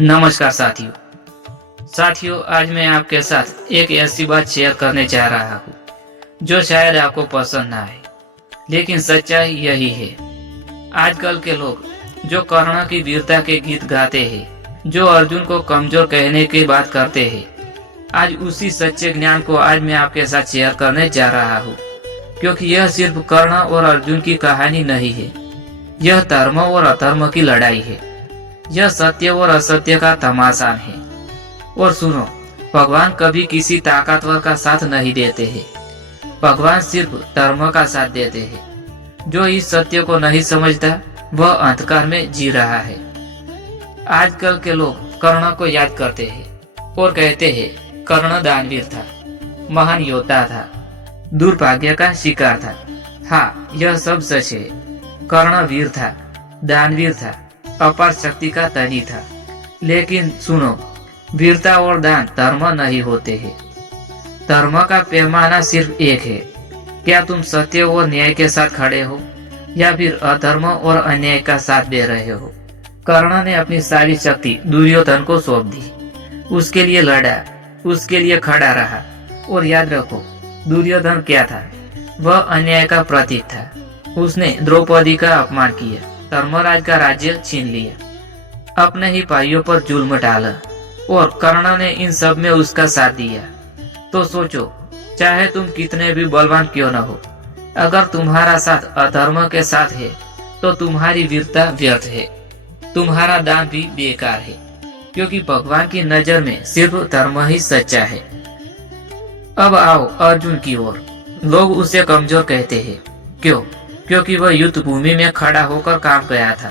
नमस्कार साथियों, आज मैं आपके साथ एक ऐसी बात शेयर करने जा रहा हूँ जो शायद आपको पसंद ना आए, लेकिन सच्चाई यही है। आजकल के लोग जो कर्ण की वीरता के गीत गाते हैं, जो अर्जुन को कमजोर कहने की बात करते हैं, आज उसी सच्चे ज्ञान को आज मैं आपके साथ शेयर करने जा रहा हूँ, क्योंकि यह सिर्फ कर्ण और अर्जुन की कहानी नहीं है। यह धर्म और अधर्म की लड़ाई है। यह सत्य और असत्य का तमाशा है। और सुनो, भगवान कभी किसी ताकतवर का साथ नहीं देते हैं। भगवान सिर्फ धर्म का साथ देते हैं। जो इस सत्य को नहीं समझता वह अंधकार में जी रहा है। आजकल के लोग कर्ण को याद करते हैं और कहते हैं कर्ण दानवीर था, महान योद्धा था, दुर्भाग्य का शिकार था। हाँ, यह सब सच है। कर्ण वीर था, दानवीर था, अपार शक्ति का धनी था। लेकिन सुनो, वीरता और दान धर्म नहीं होते हैं। धर्म का पैमाना सिर्फ एक है। क्या तुम सत्य और न्याय के साथ खड़े हो या फिर अधर्म और अन्याय का साथ दे रहे हो? कर्ण ने अपनी सारी शक्ति दुर्योधन को सौंप दी। उसके लिए लड़ा, उसके लिए खड़ा रहा। और याद रखो, दुर्योधन क्या था? वह अन्याय का प्रतीक था। उसने द्रौपदी का अपमान किया, धर्मराज का राज्य छीन लिया, अपने ही भाइयों पर जुल्म डाला, और कर्ण ने इन सब में उसका साथ दिया। तो सोचो, चाहे तुम कितने भी बलवान क्यों न हो, अगर तुम्हारा साथ अधर्म के साथ है तो तुम्हारी वीरता व्यर्थ है, तुम्हारा दान भी बेकार है, क्योंकि भगवान की नजर में सिर्फ धर्म ही सच्चा है। अब आओ अर्जुन की ओर। लोग उसे कमजोर कहते हैं। क्यों? क्योंकि वह युद्ध भूमि में खड़ा होकर काम गया था।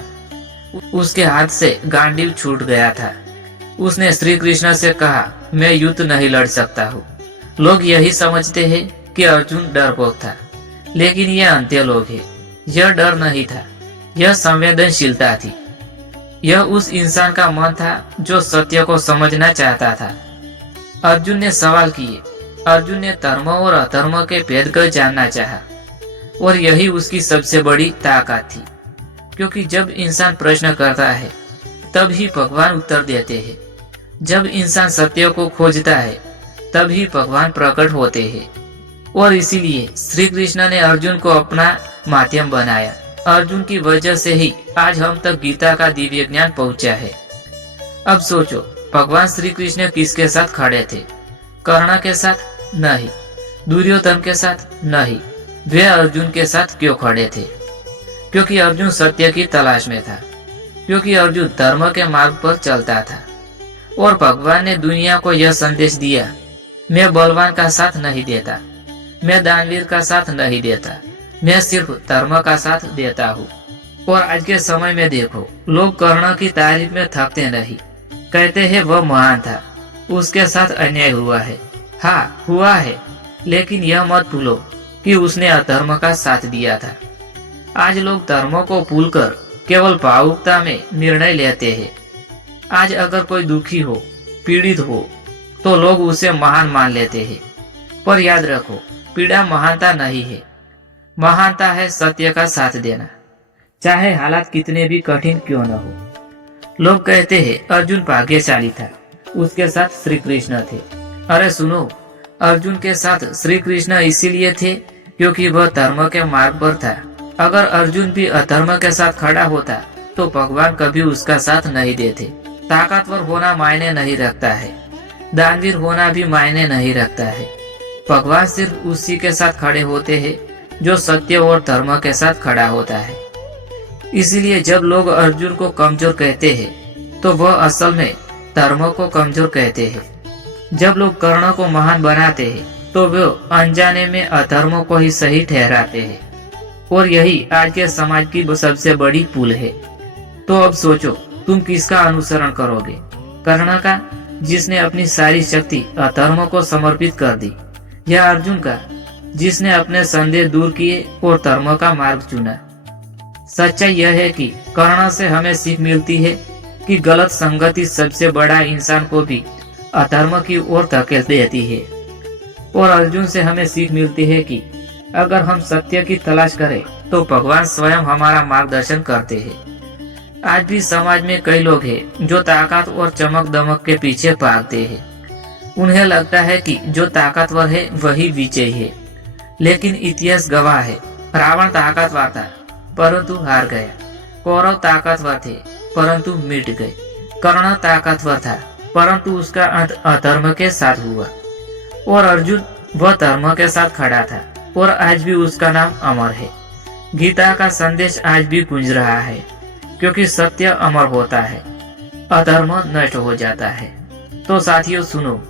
उसके हाथ से गांडीव छूट गया था। उसने श्री कृष्ण से कहा, मैं युद्ध नहीं लड़ सकता हूँ। लोग यही समझते हैं कि अर्जुन डरपोक था, लेकिन यह अंधे लोग हैं। यह डर नहीं था, यह संवेदनशीलता थी। यह उस इंसान का मन था जो सत्य को समझना चाहता था। अर्जुन ने सवाल किए। अर्जुन ने धर्म और अधर्म के भेद को जानना चाहा, और यही उसकी सबसे बड़ी ताकत थी। क्योंकि जब इंसान प्रश्न करता है तब ही भगवान उत्तर देते हैं। जब इंसान सत्य को खोजता है तब ही भगवान प्रकट होते हैं। और इसीलिए श्री कृष्ण ने अर्जुन को अपना माध्यम बनाया। अर्जुन की वजह से ही आज हम तक गीता का दिव्य ज्ञान पहुंचा है। अब सोचो, भगवान श्री कृष्ण किसके साथ खड़े थे? कर्ण के साथ नहीं, दुर्योधन के साथ नहीं, वे अर्जुन के साथ क्यों खड़े थे? क्योंकि अर्जुन सत्य की तलाश में था, क्योंकि अर्जुन धर्म के मार्ग पर चलता था। और भगवान ने दुनिया को यह संदेश दिया, मैं बलवान का साथ नहीं देता, मैं दानवीर का साथ नहीं देता, मैं सिर्फ धर्म का साथ देता हूँ। और आज के समय में देखो, लोग कर्ण की तारीफ में थकते नहीं। कहते हैं वह महान था, उसके साथ अन्याय हुआ है। हाँ, हुआ है, लेकिन यह मत भूलो कि उसने अधर्म का साथ दिया था। आज लोग धर्मों को भूलकर केवल भावुकता में निर्णय लेते हैं। आज अगर कोई दुखी हो, पीड़ित हो, तो लोग उसे महान मान लेते हैं। पर याद रखो, पीड़ा महानता नहीं है। महानता है सत्य का साथ देना, चाहे हालात कितने भी कठिन क्यों न हो। लोग कहते हैं अर्जुन भाग्यशाली था, उसके साथ श्री कृष्ण थे। अरे सुनो, अर्जुन के साथ श्री कृष्ण इसीलिए थे क्योंकि वह धर्म के मार्ग पर था। अगर अर्जुन भी अधर्म के साथ खड़ा होता तो भगवान कभी उसका साथ नहीं देते। ताकतवर होना मायने नहीं रखता है, दानवीर होना भी मायने नहीं रखता है। भगवान सिर्फ उसी के साथ खड़े होते हैं जो सत्य और धर्म के साथ खड़ा होता है। इसलिए जब लोग अर्जुन को कमजोर कहते हैं तो वह असल में धर्म को कमजोर कहते हैं। जब लोग कर्ण को महान बनाते हैं तो वे अनजाने में अधर्मों को ही सही ठहराते हैं। और यही आज के समाज की सबसे बड़ी भूल है। तो अब सोचो, तुम किसका अनुसरण करोगे? कर्ण का, जिसने अपनी सारी शक्ति अधर्म को समर्पित कर दी, या अर्जुन का, जिसने अपने संदेह दूर किए और धर्म का मार्ग चुना? सच्चाई यह है कि कर्ण से हमें सीख मिलती है कि गलत संगति सबसे बड़ा इंसान को भी अधर्म की ओर धकेल देती है। और अर्जुन से हमें सीख मिलती है कि अगर हम सत्य की तलाश करें तो भगवान स्वयं हमारा मार्गदर्शन करते हैं। आज भी समाज में कई लोग हैं जो ताकत और चमक दमक के पीछे भागते हैं। उन्हें लगता है कि जो ताकतवर है वही विजयी है, लेकिन इतिहास गवाह है रावण ताकतवर था परंतु हार गया। कौरव ताकतवर थे परंतु मिट गए। कर्ण ताकतवर था परंतु उसका अंत अधर्म के साथ हुआ। और अर्जुन वह धर्म के साथ खड़ा था और आज भी उसका नाम अमर है। गीता का संदेश आज भी गूंज रहा है, क्योंकि सत्य अमर होता है, अधर्म नष्ट हो जाता है। तो साथियों सुनो,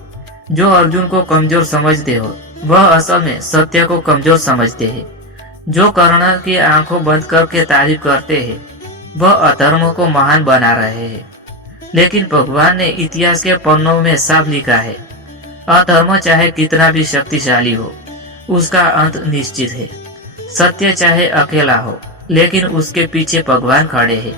जो अर्जुन को कमजोर समझते हो वह असल में सत्य को कमजोर समझते हैं। जो कर्ण की आंखों बंद करके तारीफ करते हैं वह अधर्म को महान बना रहे हैं। लेकिन भगवान ने इतिहास के पन्नों में साफ लिखा है, अधर्म चाहे कितना भी शक्तिशाली हो उसका अंत निश्चित है। सत्य चाहे अकेला हो लेकिन उसके पीछे भगवान खड़े हैं।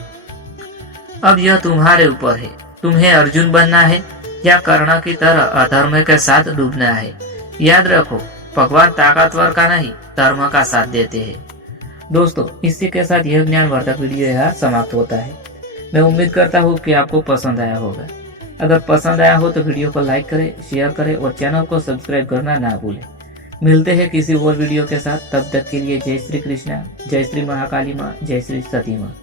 अब यह तुम्हारे ऊपर है, तुम्हें अर्जुन बनना है या कर्ण की तरह अधर्म के साथ डूबना है। याद रखो, भगवान ताकतवर का नहीं धर्म का साथ देते हैं। दोस्तों, इसी के साथ यह ज्ञानवर्धक वीडियो यहाँ समाप्त होता है। मैं उम्मीद करता हूँ कि आपको पसंद आया होगा। अगर पसंद आया हो तो वीडियो को लाइक करें, शेयर करें और चैनल को सब्सक्राइब करना ना भूलें। मिलते हैं किसी और वीडियो के साथ, तब तक के लिए जय श्री कृष्णा, जय श्री महाकाली माँ, जय श्री सती माँ।